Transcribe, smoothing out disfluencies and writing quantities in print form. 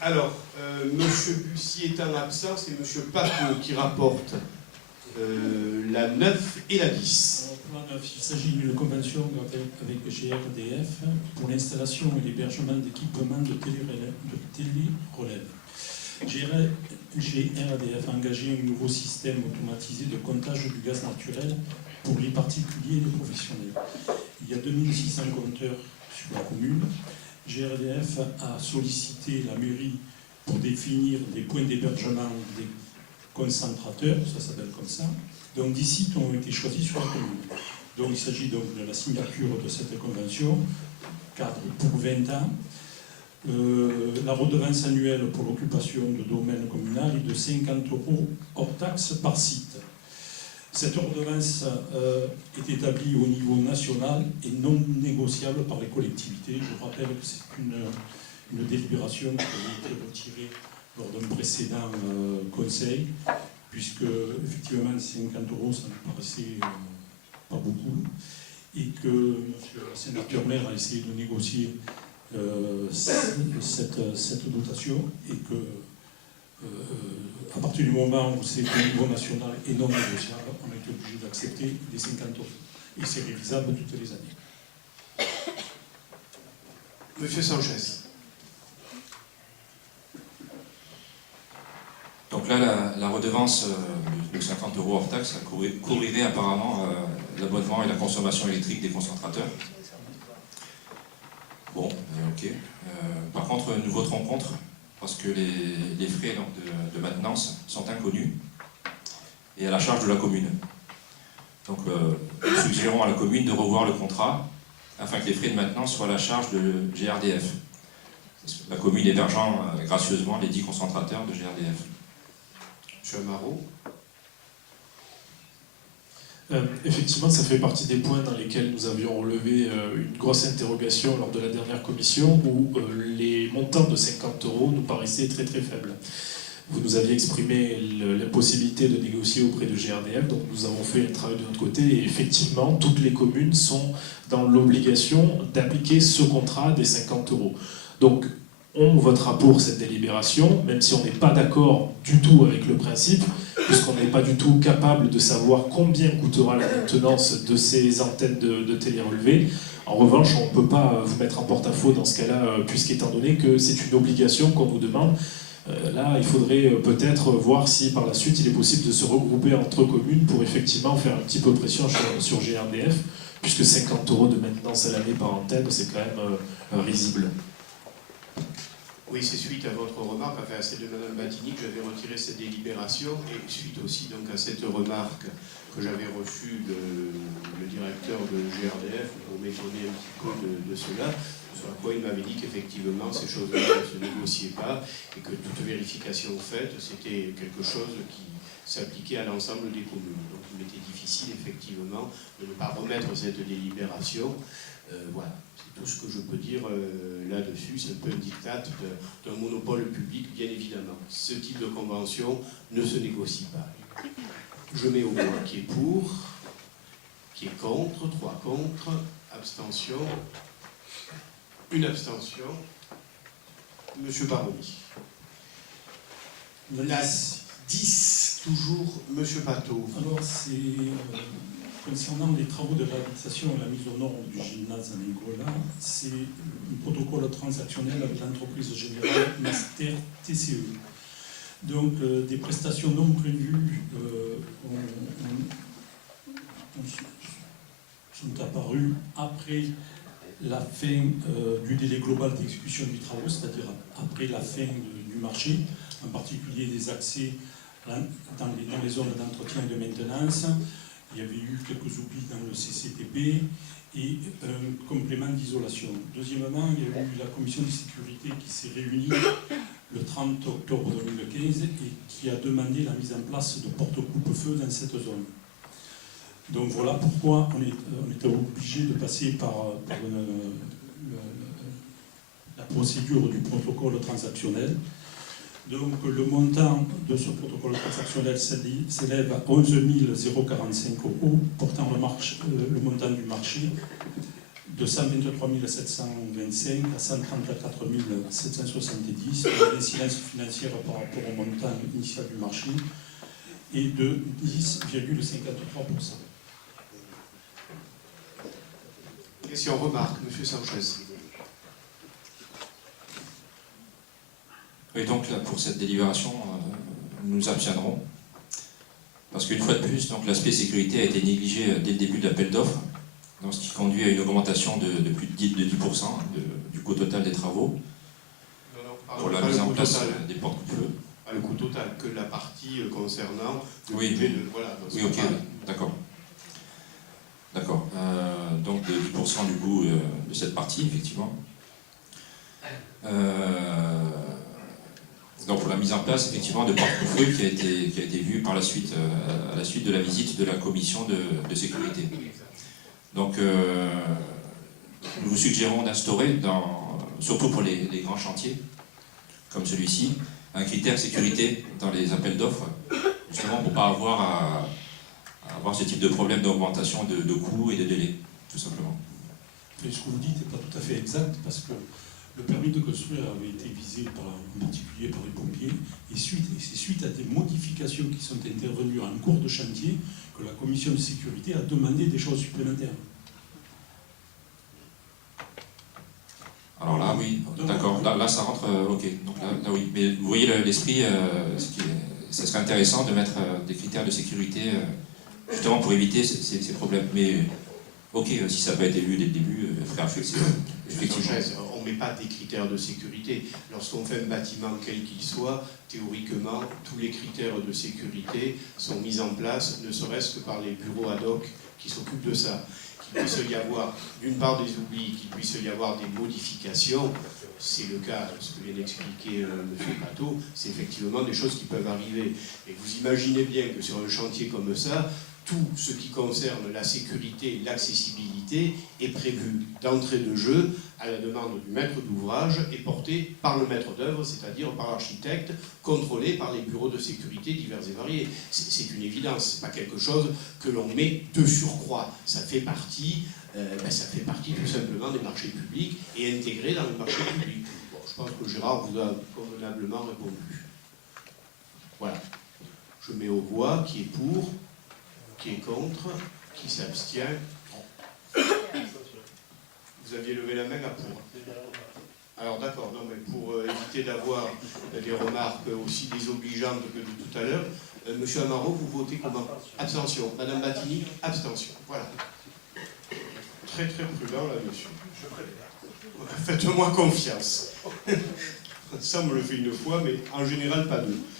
Alors, M. Bussier est en absence, c'est M. Paco qui rapporte la 9 et la 10. Pour la 9, il s'agit d'une convention avec GRDF pour l'installation et l'hébergement d'équipements de télé-relève. GRDF a engagé un nouveau système automatisé de comptage du gaz naturel pour les particuliers et les professionnels. Il y a 2600 compteurs sur la commune. GRDF a sollicité la mairie pour définir des points d'hébergement des concentrateurs, ça s'appelle comme ça. Donc 10 sites ont été choisis sur la commune. Donc il s'agit donc de la signature de cette convention, cadre pour 20 ans. La redevance annuelle pour l'occupation de domaine communal est de 50 € hors taxe par site. Cette redevance est établie au niveau national et non négociable par les collectivités. Je rappelle que c'est une délibération qui a été retirée lors d'un précédent conseil, puisque effectivement 50 €, ça me paraissait pas beaucoup, et que M. le sénateur maire a essayé de négocier cette dotation, et que à partir du moment où c'est au niveau national et non négociable, on a été obligé d'accepter les 50 €. Et c'est réalisable toutes les années. Monsieur Sanchez. Donc là, la redevance de 50 € hors taxe couvrirait apparemment l'abonnement et la consommation électrique des concentrateurs. Bon, ok. Par contre, nous voterons contre, parce que les frais donc, de maintenance sont inconnus et à la charge de la commune. Donc, nous suggérons à la commune de revoir le contrat afin que les frais de maintenance soient à la charge de GRDF. La commune hébergeant gracieusement les 10 concentrateurs de GRDF. M. Amaro. Effectivement, ça fait partie des points dans lesquels nous avions relevé une grosse interrogation lors de la dernière commission, où les montants de 50 € nous paraissaient très très faibles. Vous nous aviez exprimé l'impossibilité de négocier auprès de GRDF, donc nous avons fait un travail de notre côté, et effectivement, toutes les communes sont dans l'obligation d'appliquer ce contrat des 50 €. Donc, on votera pour cette délibération, même si on n'est pas d'accord du tout avec le principe, puisqu'on n'est pas du tout capable de savoir combien coûtera la maintenance de ces antennes de télé-relevées. En revanche, on ne peut pas vous mettre en porte-à-faux dans ce cas-là, puisqu'étant donné que c'est une obligation qu'on vous demande. Là, il faudrait peut-être voir si par la suite il est possible de se regrouper entre communes pour effectivement faire un petit peu pression sur GRDF, puisque 50 € de maintenance à l'année par antenne, c'est quand même risible. Oui, c'est suite à votre remarque, enfin à celle de Mme Batini, que j'avais retiré cette délibération, et suite aussi donc à cette remarque que j'avais reçue le directeur de GRDF, pour m'étonner un petit peu de cela, sur quoi il m'avait dit qu'effectivement ces choses-là ne se négociaient pas, et que toute vérification faite, c'était quelque chose qui s'appliquait à l'ensemble des communes. Donc il m'était difficile effectivement de ne pas remettre cette délibération. Voilà, c'est tout ce que je peux dire là-dessus. C'est un peu un diktat d'un monopole public, bien évidemment. Ce type de convention ne se négocie pas. Je mets au point qui est pour, qui est contre, 3 contre, abstention, une abstention. Monsieur Baroni. La 10, toujours Monsieur Pateau. Alors, c'est concernant les travaux de réhabilitation et la mise aux normes du gymnase en Angola, c'est un protocole transactionnel avec l'entreprise générale Master TCE. Donc, des prestations non prévues sont apparues après la fin du délai global d'exécution du travaux, c'est-à-dire après la fin du marché, en particulier des accès dans les zones d'entretien et de maintenance. Il y avait eu quelques oublis dans le CCTP et un complément d'isolation. Deuxièmement, il y a eu la commission de sécurité qui s'est réunie le 30 octobre 2015 et qui a demandé la mise en place de porte-coupe-feu dans cette zone. Donc voilà pourquoi on était obligé de passer par la procédure du protocole transactionnel. Donc le montant de ce protocole transactionnel s'élève à 11 045 €, portant le montant du marché de 123 725 à 134 770. L'incidence financière par rapport au montant initial du marché est de 10,53%. Question, remarque, Monsieur Sanchez. Et donc là, pour cette délibération, nous nous abstiendrons. Parce qu'une fois de plus, l'aspect sécurité a été négligé dès le début de l'appel d'offres, donc ce qui conduit à une augmentation de plus de 10% du coût total des travaux pour la mise en place des portes coup-de-feu. Pas le coût total, que la partie concernant le Oui, budget de... Voilà, oui, ok, d'accord. D'accord. Donc de 10% du coût de cette partie, effectivement. Donc pour la mise en place, effectivement, de porte-feu qui a été vue par la suite, à la suite de la visite de la commission de sécurité. Donc nous vous suggérons d'instaurer, surtout pour les grands chantiers, comme celui-ci, un critère sécurité dans les appels d'offres, justement pour ne pas avoir à avoir ce type de problème d'augmentation de coûts et de délais, tout simplement. Mais ce que vous dites n'est pas tout à fait exact, parce que le permis de construire avait été visé en particulier par les pompiers, et c'est suite à des modifications qui sont intervenues en cours de chantier que la commission de sécurité a demandé des choses supplémentaires. Alors là, oui, d'accord, là ça rentre, ok, donc là oui, mais vous voyez l'esprit, ce serait intéressant de mettre des critères de sécurité, justement pour éviter ces problèmes, mais ok, si ça n'a pas été vu dès le début, effectivement. On ne met pas des critères de sécurité. Lorsqu'on fait un bâtiment quel qu'il soit, théoriquement, tous les critères de sécurité sont mis en place, ne serait-ce que par les bureaux ad hoc qui s'occupent de ça. Qu'il puisse y avoir, d'une part, des oublis, qu'il puisse y avoir des modifications, c'est le cas, ce que vient d'expliquer M. Pateau, c'est effectivement des choses qui peuvent arriver. Et vous imaginez bien que sur un chantier comme ça, tout ce qui concerne la sécurité et l'accessibilité est prévu d'entrée de jeu à la demande du maître d'ouvrage et porté par le maître d'œuvre, c'est-à-dire par l'architecte, contrôlé par les bureaux de sécurité divers et variés. C'est une évidence, ce n'est pas quelque chose que l'on met de surcroît. Ça fait partie tout simplement des marchés publics et intégré dans le marché public. Bon, je pense que Gérard vous a convenablement répondu. Voilà. Je mets aux voix qui est pour, qui est contre, qui s'abstient. Vous aviez levé la main à pour. Alors d'accord, non mais pour éviter d'avoir des remarques aussi désobligeantes que de tout à l'heure, Monsieur Amaro, vous votez comment? Abstention. Madame Battini, abstention. Voilà. Très très prudent là-dessus. Faites-moi confiance. Ça, on me le fait une fois, mais en général pas deux.